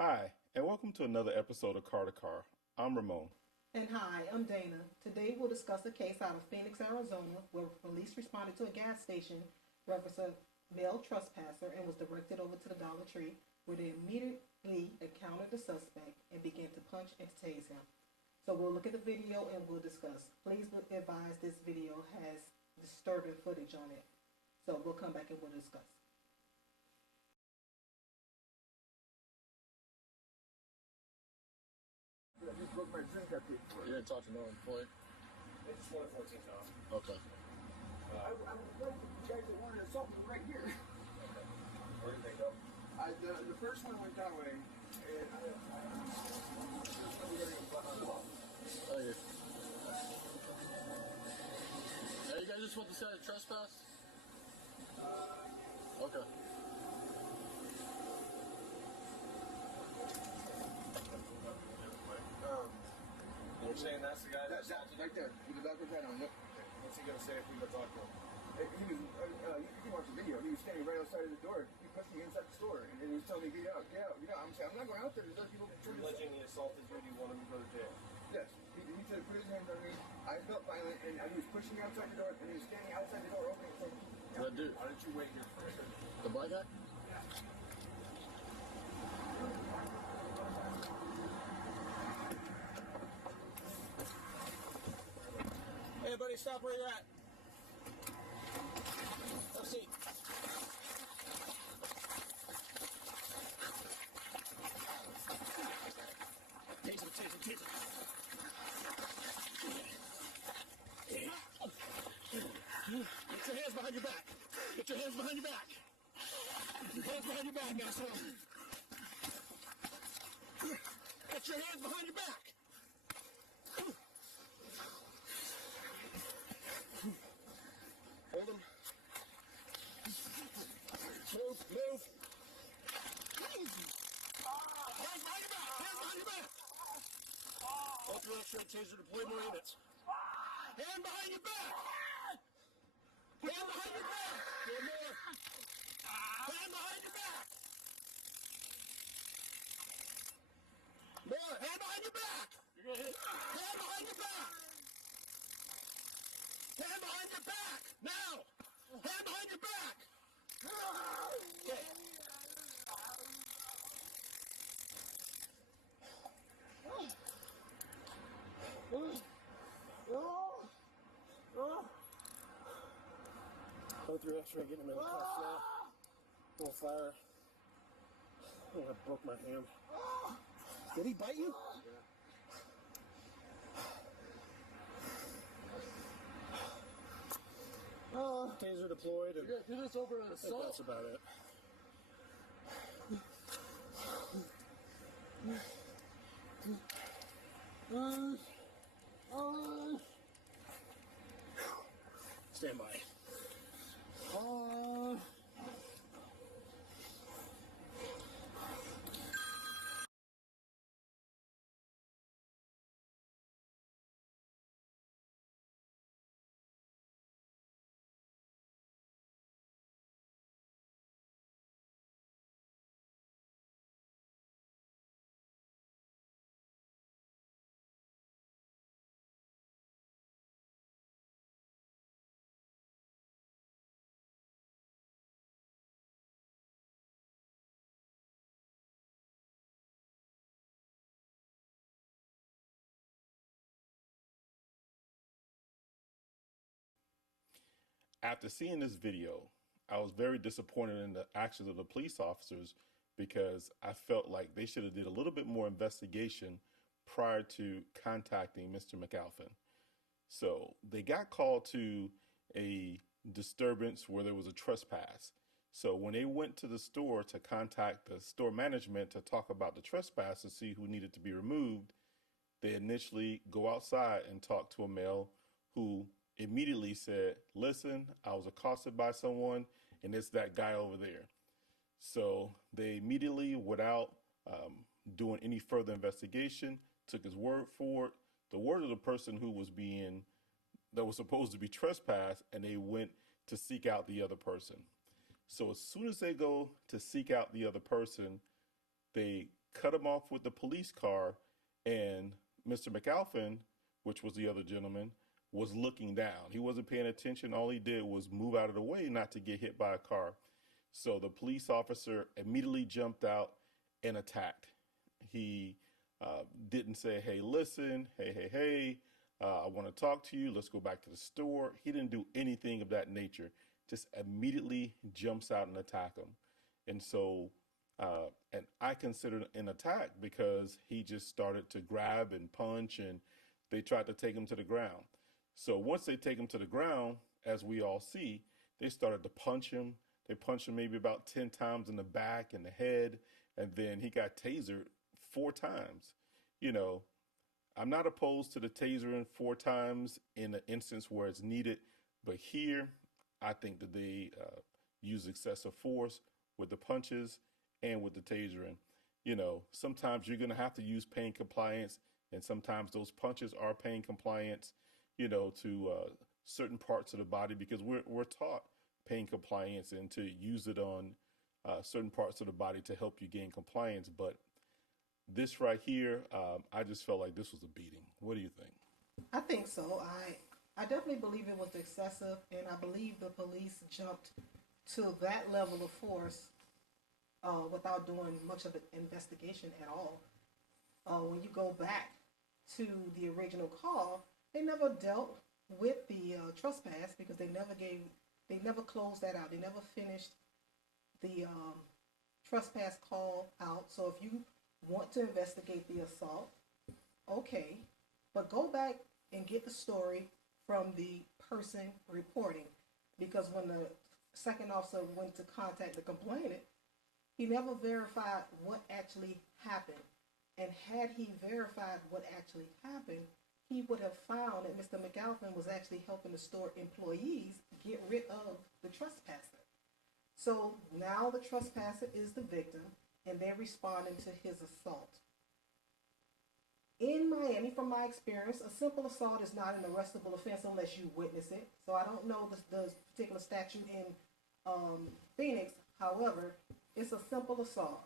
Hi, and welcome to another episode of Car to Car. I'm Ramon. And hi, I'm Dana. Today we'll discuss a case out of Phoenix, Arizona, where police responded to a gas station referencing a male trespasser and was directed over to the Dollar Tree, where they immediately encountered the suspect and began to punch and tase him. So we'll look at the video and we'll discuss. Please advise this video has disturbing footage on it. So we'll come back and we'll discuss. I just broke my drink I paid for. You didn't talk to no employee? It's 114 off. Okay. I was right. You guys that wanted to assault me right here. Where did they go? The first one went that way, and Hey. Hey, you guys just want this guy to trespass? Okay. You're saying that's the guy that's right there with the backwards hat on. Yep. What's he gonna say if we go talk to him? He was. You can watch the video. He was standing right outside of the door. He pushed me inside the store, and he was telling me, "Get out, get out, get out." I'm saying, "I'm not going out there. There's other people." You're alleging he assaulted you and you want him to go to jail. Yes. He said to put his hands on me. I felt violent, and he was pushing me outside the door, and he was standing outside the door opening. Saying, That dude. Why didn't you wait here first? The black guy? Hey, buddy, stop where you're at. Have a seat. Taser, taser, taser. Get your hands behind your back. Get your hands behind your back. Your hands behind your back, asshole. Get your hands behind your back. Hold him. Move, move. Hands behind your back. Hands behind your back. Ultra X-ray taser deploy more units. Hand behind your back. Hand behind your back. Get more. Hand behind your back. More. Hand behind your back. You're gonna hit. Hand behind your back. Hand behind your back. Now. Hand behind your back. Okay. Go through X-ray, get him in the cuffs now. Don't fire. Oh, I broke my hand. Did he bite you? Taser deployed. And You gotta do this over an Oh. assault. I think that's about it. Stand by. After seeing this video, I was very disappointed in the actions of the police officers because I felt like they should have did a little bit more investigation prior to contacting Mr. McAlphin. So they got called to a disturbance where there was a trespass. So when they went to the store to contact the store management to talk about the trespass to see who needed to be removed, they initially go outside and talk to a male who immediately said, "Listen, I was accosted by someone and it's that guy over there." So they immediately, without doing any further investigation, took his word for it, the word of the person who was that was supposed to be trespassed, and they went to seek out the other person. So as soon as they go to seek out the other person, they cut him off with the police car, and Mr. McAlpin, which was the other gentleman, was looking down. He wasn't paying attention. All he did was move out of the way not to get hit by a car. So the police officer immediately jumped out and attacked. He didn't say, hey, listen, hey, I want to talk to you. Let's go back to the store. He didn't do anything of that nature. Just immediately jumps out and attack him. And so, and I consider it an attack because he just started to grab and punch, and they tried to take him to the ground. So once they take him to the ground, as we all see, they started to punch him. They punched him maybe about 10 times in the back and the head, and then he got tasered 4 times. You know, I'm not opposed to the tasering 4 times in an instance where it's needed, but here I think that they use excessive force with the punches and with the tasering. You know, sometimes you're going to have to use pain compliance, and sometimes those punches are pain compliance, you know, to certain parts of the body, because we're taught pain compliance and to use it on certain parts of the body to help you gain compliance. But this right here, I just felt like this was a beating. What do you think? I think so. I definitely believe it was excessive, and I believe the police jumped to that level of force without doing much of an investigation at all. When you go back to the original call, they never dealt with the trespass because they never closed that out. They never finished the trespass call out. So if you want to investigate the assault, okay, but go back and get the story from the person reporting, because when the second officer went to contact the complainant, he never verified what actually happened. And had he verified what actually happened, he would have found that Mr. McAlpin was actually helping the store employees get rid of the trespasser. So now the trespasser is the victim, and they're responding to his assault. In Miami, from my experience, a simple assault is not an arrestable offense unless you witness it. So I don't know the particular statute in Phoenix. However, it's a simple assault.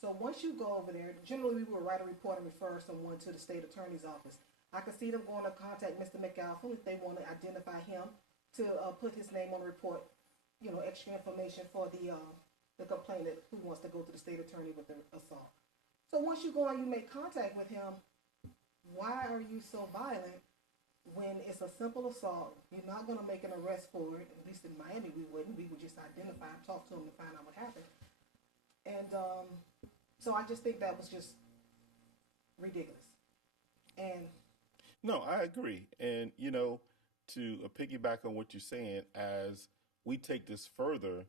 So once you go over there, generally we will write a report and refer someone to the state attorney's office. I can see them going to contact Mr. McAlpin if they want to identify him to put his name on the report, you know, extra information for the complainant who wants to go to the state attorney with the assault. So once you go and you make contact with him, why are you so violent when it's a simple assault? You're not going to make an arrest for it. At least in Miami we wouldn't. We would just identify him, talk to him, and find out what happened. And so I just think that was just ridiculous. And No, I agree. And, you know, to piggyback on what you're saying, as we take this further,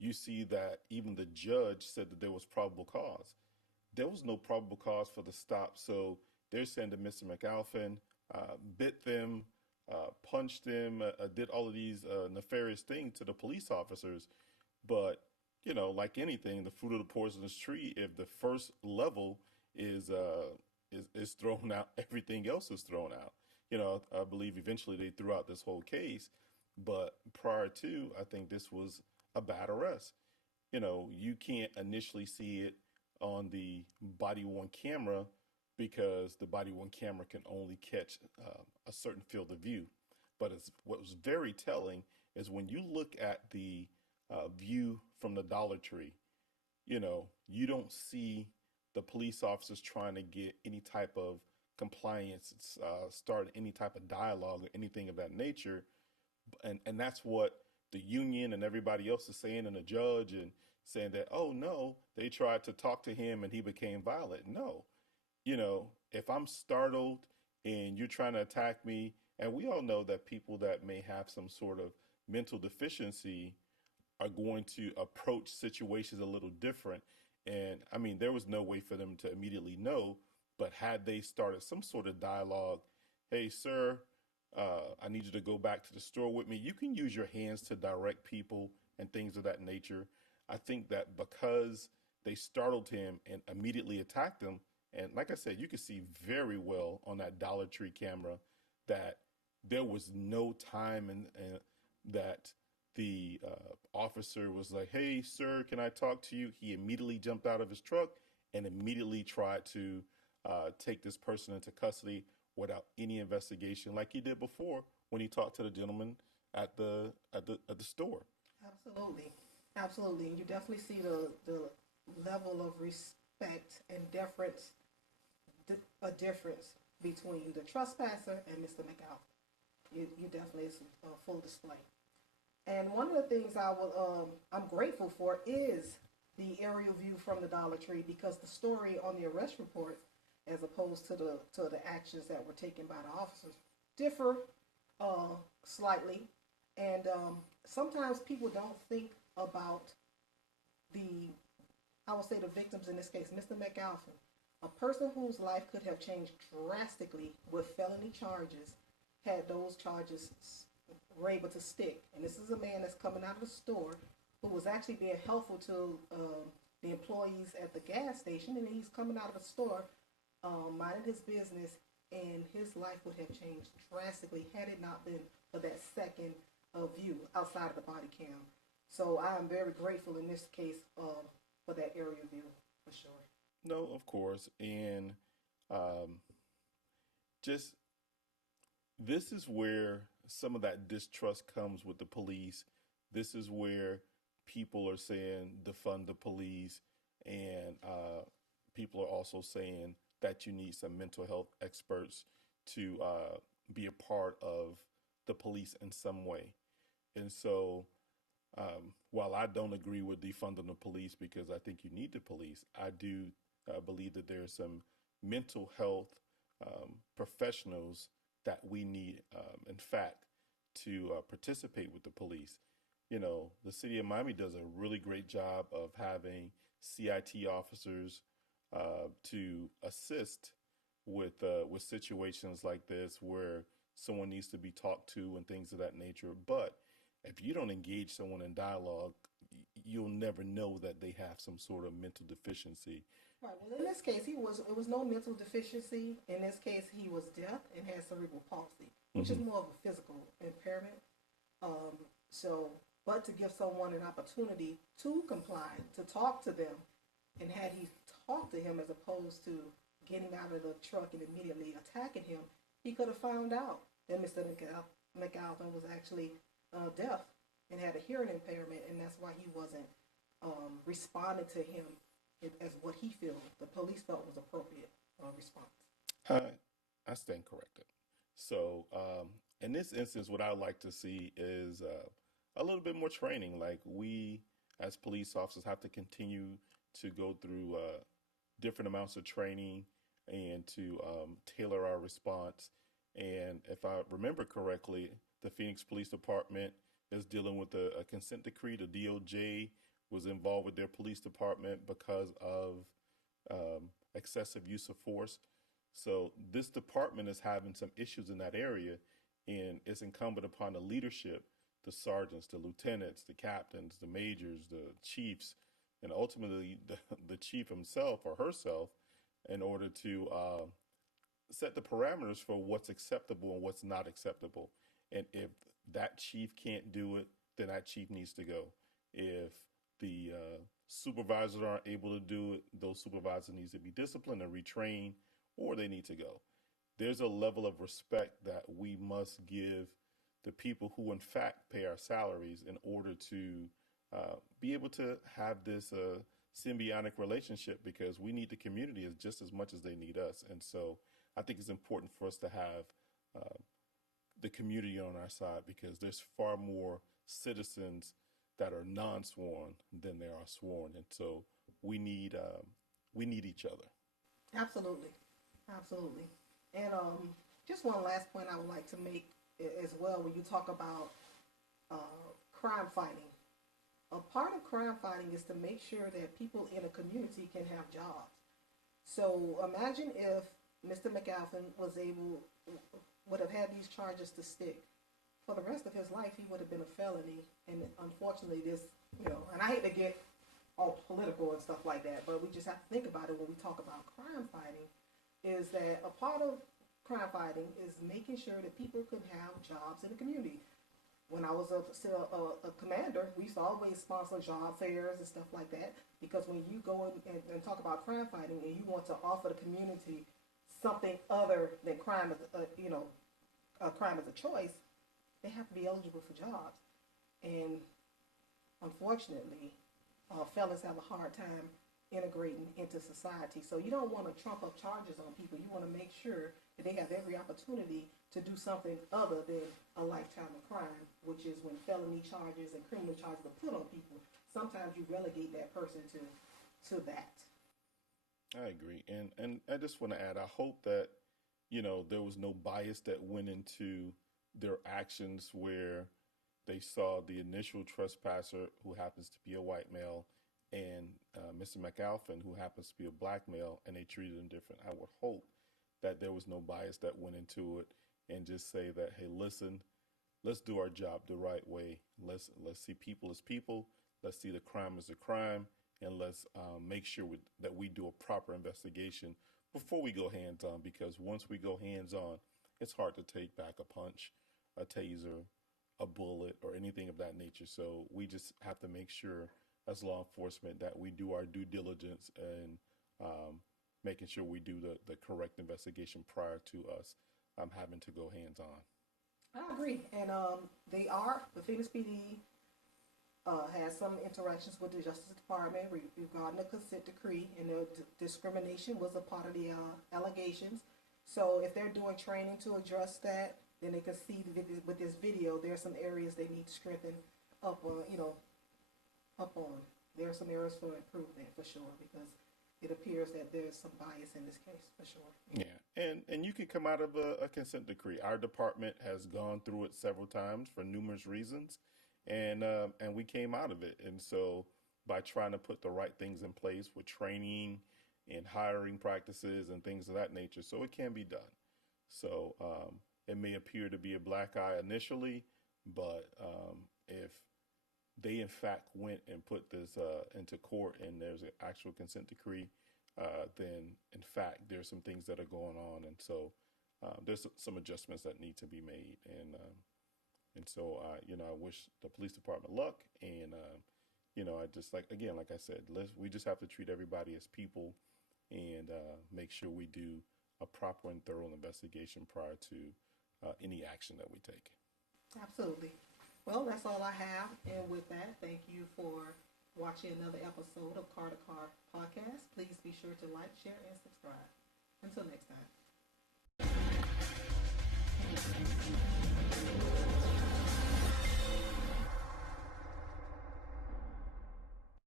you see that even the judge said that there was probable cause. There was no probable cause for the stop. So they're saying that Mr. McAlpin bit them, punched them, did all of these nefarious things to the police officers. But, you know, like anything, the fruit of the poisonous tree, if the first level is thrown out, everything else is thrown out. You know, I believe eventually they threw out this whole case. But prior to, I think this was a bad arrest. You know, you can't initially see it on the body-worn camera because the body-worn camera can only catch a certain field of view. But what was very telling is when you look at the view from the Dollar Tree, you know, you don't see the police officers trying to get any type of compliance, start any type of dialogue or anything of that nature. And that's what the union and everybody else is saying, and the judge, and saying that, oh no, they tried to talk to him and he became violent. No, you know, if I'm startled and you're trying to attack me, and we all know that people that may have some sort of mental deficiency are going to approach situations a little different. And I mean, there was no way for them to immediately know, but had they started some sort of dialogue, hey, sir, I need you to go back to the store with me. You can use your hands to direct people and things of that nature. I think that because they startled him and immediately attacked him, and like I said, you could see very well on that Dollar Tree camera that there was no time and that the officer was like, hey, sir, can I talk to you? He immediately jumped out of his truck and immediately tried to take this person into custody without any investigation, like he did before when he talked to the gentleman at the store. Absolutely, absolutely, and you definitely see the level of respect and deference, a difference between the trespasser and Mr. McAlpin. You definitely is a full display. And one of the things I'm grateful for is the aerial view from the Dollar Tree, because the story on the arrest report, as opposed to the actions that were taken by the officers, differ slightly. And sometimes people don't think about I will say the victims in this case, Mr. McAlpin, a person whose life could have changed drastically with felony charges, had those charges were able to stick. And this is a man that's coming out of the store who was actually being helpful to the employees at the gas station, and he's coming out of the store, minding his business, and his life would have changed drastically had it not been for that second view outside of the body cam. So I am very grateful in this case for that area view, for sure. No, of course. And just this is where some of that distrust comes with the police. This is where people are saying defund the police, and people are also saying that you need some mental health experts to be a part of the police in some way. And so while I don't agree with defunding the police, because I think you need the police, I do believe that there are some mental health professionals that we need, in fact, to participate with the police. You know, the city of Miami does a really great job of having CIT officers to assist with situations like this where someone needs to be talked to and things of that nature. But if you don't engage someone in dialogue, you'll never know that they have some sort of mental deficiency. Right. Well, in this case, it was no mental deficiency. In this case, he was deaf and had cerebral palsy, which is more of a physical impairment. But to give someone an opportunity to comply, to talk to them, and had he talked to him as opposed to getting out of the truck and immediately attacking him, he could have found out that Mr. McAlpin was actually deaf and had a hearing impairment, and that's why he wasn't responding to him as what the police felt was appropriate response. I stand corrected. So in this instance, what I would like to see is a little bit more training. Like, we as police officers have to continue to go through different amounts of training and to tailor our response. And if I remember correctly, the Phoenix Police Department is dealing with a consent decree. The DOJ was involved with their police department because of excessive use of force. So this department is having some issues in that area, and it's incumbent upon the leadership, the sergeants, the lieutenants, the captains, the majors, the chiefs, and ultimately the chief himself or herself, in order to set the parameters for what's acceptable and what's not acceptable. And if that chief can't do it, then that chief needs to go. If the supervisors aren't able to do it, those supervisors need to be disciplined and retrained, or they need to go. There's a level of respect that we must give the people who in fact pay our salaries in order to be able to have this symbiotic relationship, because we need the community as just as much as they need us. And so I think it's important for us to have the community on our side, because there's far more citizens that are non-sworn than there are sworn. And so we need each other. Absolutely. Absolutely. And just one last point I would like to make as well, when you talk about crime fighting. A part of crime fighting is to make sure that people in a community can have jobs. So imagine if Mr. McAlpin would have had these charges to stick. For the rest of his life, he would have been a felony. And unfortunately, and I hate to get all political and stuff like that, but we just have to think about it when we talk about crime fighting, is that a part of crime fighting is making sure that people can have jobs in the community. when I was still a commander, we used to always sponsor job fairs and stuff like that, because when you go and talk about crime fighting and you want to offer the community something other than crime as crime as a choice, they have to be eligible for jobs. And unfortunately, felons have a hard time integrating into society. So you don't want to trump up charges on people. You want to make sure that they have every opportunity to do something other than a lifetime of crime, which is when felony charges and criminal charges are put on people. Sometimes you relegate that person to that. I agree, and I just want to add, I hope that there was no bias that went into their actions where they saw the initial trespasser, who happens to be a white male, and Mr. McAlphin, who happens to be a black male, and they treated him different. I would hope that there was no bias that went into it, and just say that, hey, listen, let's do our job the right way. Let's see people as people. Let's see the crime as a crime, and let's make sure that we do a proper investigation before we go hands on. Because once we go hands on, it's hard to take back a punch, a taser, a bullet, or anything of that nature. So we just have to make sure, as law enforcement, that we do our due diligence and making sure we do the correct investigation prior to us having to go hands on. I agree, and the Phoenix PD has some interactions with the Justice Department regarding the consent decree, and the discrimination was a part of the allegations. So if they're doing training to address that, then they can see with this video, there are some areas they need to strengthen up on. There are some areas for improvement for sure, because it appears that there's some bias in this case for sure. Yeah, and you can come out of a consent decree. Our department has gone through it several times for numerous reasons, and we came out of it. And so by trying to put the right things in place with training and hiring practices and things of that nature, so it can be done. So it may appear to be a black eye initially, but if they in fact went and put this into court and there's an actual consent decree, then in fact there's some things that are going on, and so there's some adjustments that need to be made, and so I wish the police department luck, and I just like I said, we just have to treat everybody as people, and make sure we do a proper and thorough investigation prior to any action that we take. Absolutely. Well, that's all I have. And with that, thank you for watching another episode of Car to Car Podcast. Please be sure to like, share, and subscribe. Until next time.